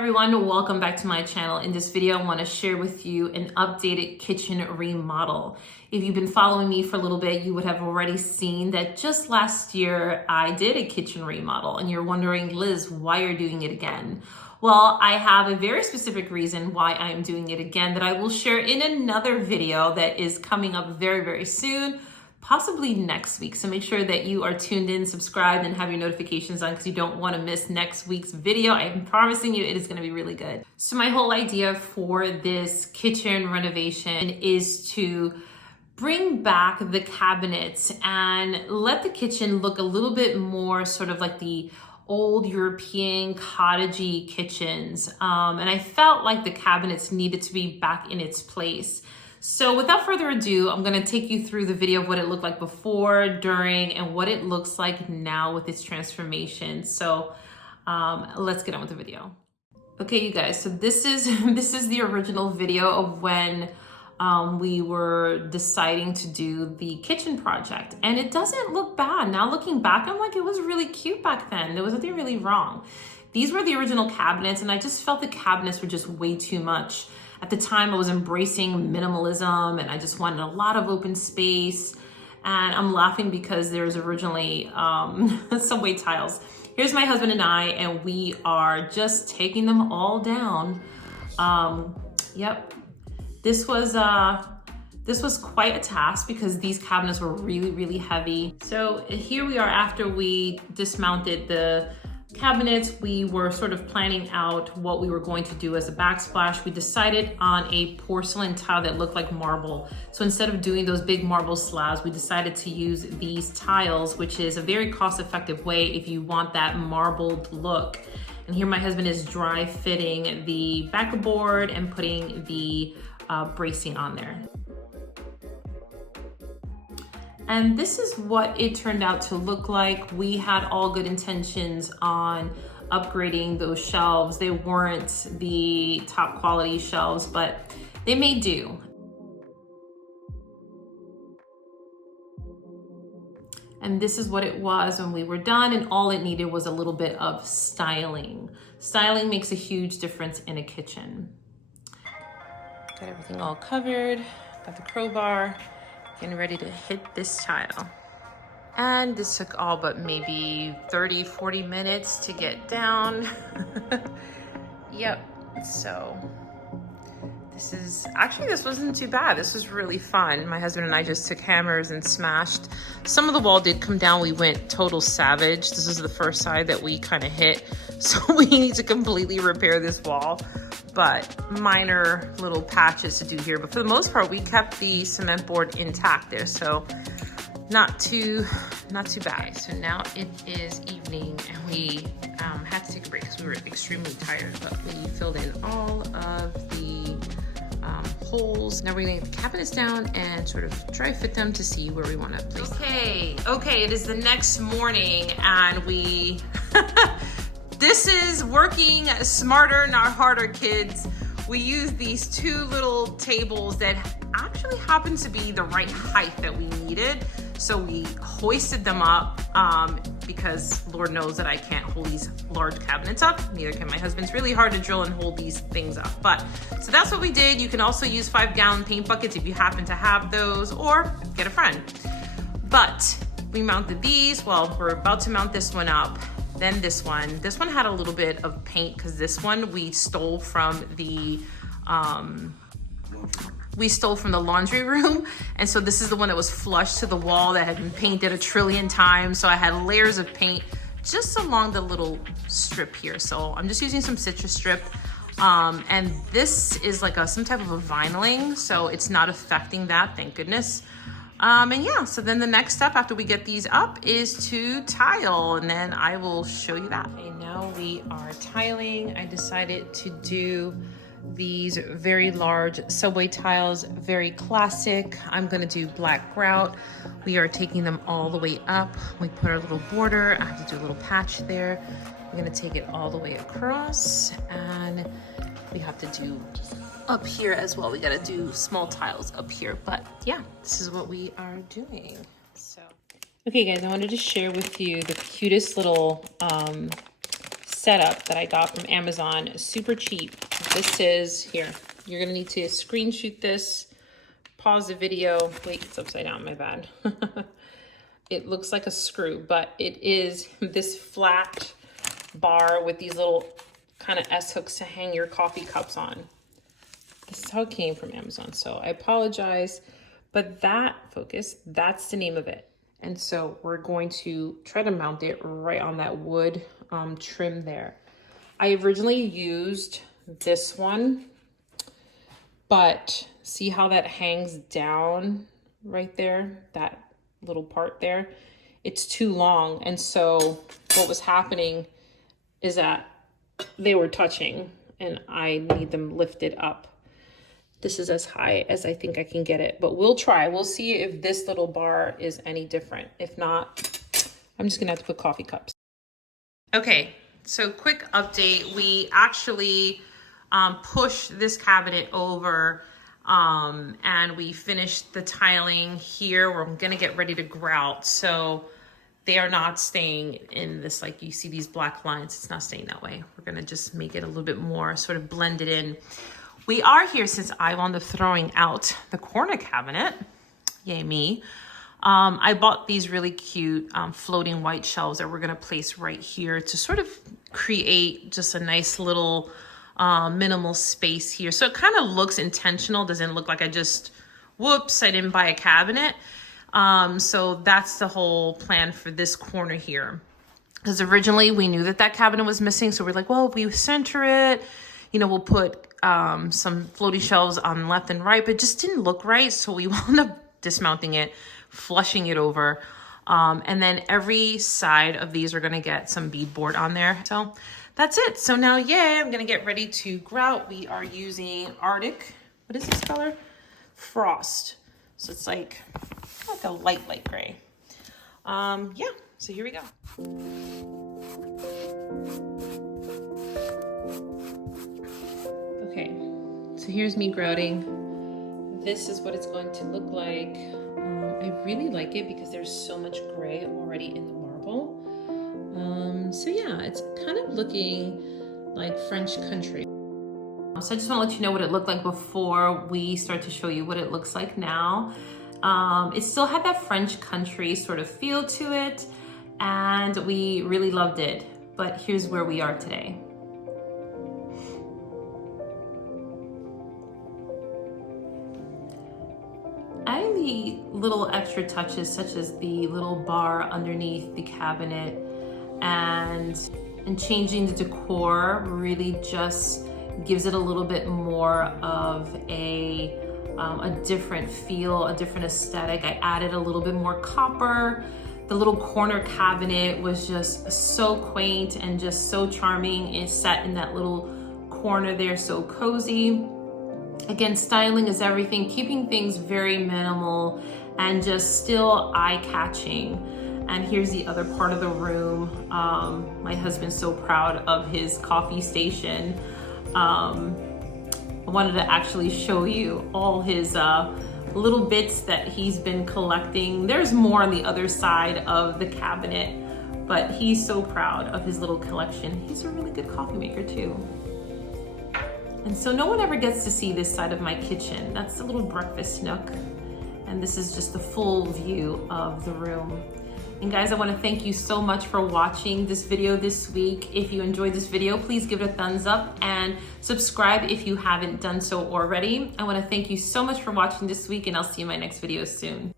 Everyone, welcome back to my channel. In this video, I want to share with you an updated kitchen remodel. If you've been following me for a little bit, you would have already seen that just last year I did a kitchen remodel, and you're wondering, Liz, why you're doing it again? Well, I have a very specific reason why I'm doing it again that I will share in another video that is coming up very, very soon. Possibly next week. So make sure that you are tuned in, subscribed, and have your notifications on because you don't want to miss next week's video. I'm promising you it is going to be really good. So my whole idea for this kitchen renovation is to bring back the cabinets and let the kitchen look a little bit more sort of like the old European cottagey kitchens. And I felt like the cabinets needed to be back in its place. So without further ado, I'm gonna take you through the video of what it looked like before, during, and what it looks like now with its transformation. So let's get on with the video. Okay, you guys, so this is the original video of when we were deciding to do the kitchen project. And it doesn't look bad. Now looking back, I'm like, it was really cute back then. There was nothing really wrong. These were the original cabinets, and I just felt the cabinets were just way too much. At the time, I was embracing minimalism and I just wanted a lot of open space. And I'm laughing because there's originally subway tiles. Here's my husband and I, and we are just taking them all down. Yep, this was quite a task because these cabinets were really, really heavy. So here we are after we dismounted the cabinets. We were sort of planning out what we were going to do as a backsplash. We decided on a porcelain tile that looked like marble. So instead of doing those big marble slabs, we decided to use these tiles, which is a very cost-effective way if you want that marbled look. And here my husband is dry fitting the backer board and putting the bracing on there. And this is what it turned out to look like. We had all good intentions on upgrading those shelves. They weren't the top quality shelves, but they made do. And this is what it was when we were done, and all it needed was a little bit of styling. Styling makes a huge difference in a kitchen. Got everything all covered, got the crowbar. Getting ready to hit this tile. And this took all but maybe 30, 40 minutes to get down. Yep, so this wasn't too bad. This was really fun. My husband and I just took hammers and smashed. Some of the wall did come down. We went total savage. This is the first side that we kind of hit. So we need to completely repair this wall. But minor little patches to do here. But for the most part, we kept the cement board intact there. So not too bad. So now it is evening and we had to take a break because we were extremely tired, but we filled in all of the holes. Now we're gonna get the cabinets down and sort of dry fit them to see where we want to place them. Okay, it is the next morning and we this is working smarter, not harder, kids. We use these two little tables that actually happen to be the right height that we needed. So we hoisted them up because Lord knows that I can't hold these large cabinets up. Neither can my husband. It's really hard to drill and hold these things up. But so that's what we did. You can also use 5-gallon paint buckets if you happen to have those, or get a friend. But we mounted these. Well, we're about to mount this one up. Then this one had a little bit of paint because this one we stole from the laundry room. And so this is the one that was flush to the wall that had been painted 1 trillion times. So I had layers of paint just along the little strip here. So I'm just using some citrus strip. And this is like some type of a vinyling. So it's not affecting that, thank goodness. And yeah, so then the next step after we get these up is to tile, and then I will show you that. Okay, now we are tiling. I decided to do these very large subway tiles, very classic. I'm gonna do black grout. We are taking them all the way up. We put our little border. I have to do a little patch there. I'm gonna take it all the way across, and we have to do up here as well. We gotta do small tiles up here, but yeah, this is what we are doing. So, okay guys, I wanted to share with you the cutest little setup that I got from Amazon, super cheap. This is, here, you're gonna need to screenshot this, pause the video. Wait, it's upside down, my bad. It looks like a screw, but it is this flat bar with these little kind of S-hooks to hang your coffee cups on. This is how it came from Amazon, so I apologize, but that, focus, that's the name of it. And so we're going to try to mount it right on that wood trim there. I originally used this one, but see how that hangs down right there, that little part there? It's too long. And so what was happening is that they were touching and I need them lifted up. This is as high as I think I can get it, but we'll try. We'll see if this little bar is any different. If not, I'm just gonna have to put coffee cups. Okay, so quick update. We actually pushed this cabinet over and we finished the tiling here. We're gonna get ready to grout. So they are not staying in this, like you see these black lines, it's not staying that way. We're gonna just make it a little bit more sort of blended in. We are here since I wound up throwing out the corner cabinet. Yay me. I bought these really cute floating white shelves that we're gonna place right here to sort of create just a nice little minimal space here. So it kind of looks intentional, doesn't look like I just, whoops, I didn't buy a cabinet. So that's the whole plan for this corner here. Because originally we knew that that cabinet was missing. So we're like, well, if we center it, you know, we'll put some floaty shelves on left and right, but it just didn't look right. So we wound up dismounting it, flushing it over. And then every side of these are gonna get some beadboard on there. So that's it. So now, yay, I'm gonna get ready to grout. We are using Arctic, what is this color? Frost. So it's like a light gray. Yeah, so here we go. Okay, so here's me grouting. This is what it's going to look like. I really like it because there's so much gray already in the marble. So yeah, it's kind of looking like French country. So I just want to let you know what it looked like before we start to show you what it looks like now. It still had that French country sort of feel to it, and we really loved it. But here's where we are today. Adding the little extra touches such as the little bar underneath the cabinet and changing the decor really just gives it a little bit more of a different feel, a different aesthetic. I added a little bit more copper. The little corner cabinet was just so quaint and just so charming. It's set in that little corner there, so cozy. Again, styling is everything, keeping things very minimal and just still eye-catching. And here's the other part of the room. My husband's so proud of his coffee station. I wanted to actually show you all his little bits that he's been collecting. There's more on the other side of the cabinet, but he's so proud of his little collection. He's a really good coffee maker too. And so no one ever gets to see this side of my kitchen. That's the little breakfast nook. And this is just the full view of the room. And guys, I want to thank you so much for watching this video this week. If you enjoyed this video, please give it a thumbs up and subscribe if you haven't done so already. I want to thank you so much for watching this week, and I'll see you in my next video soon.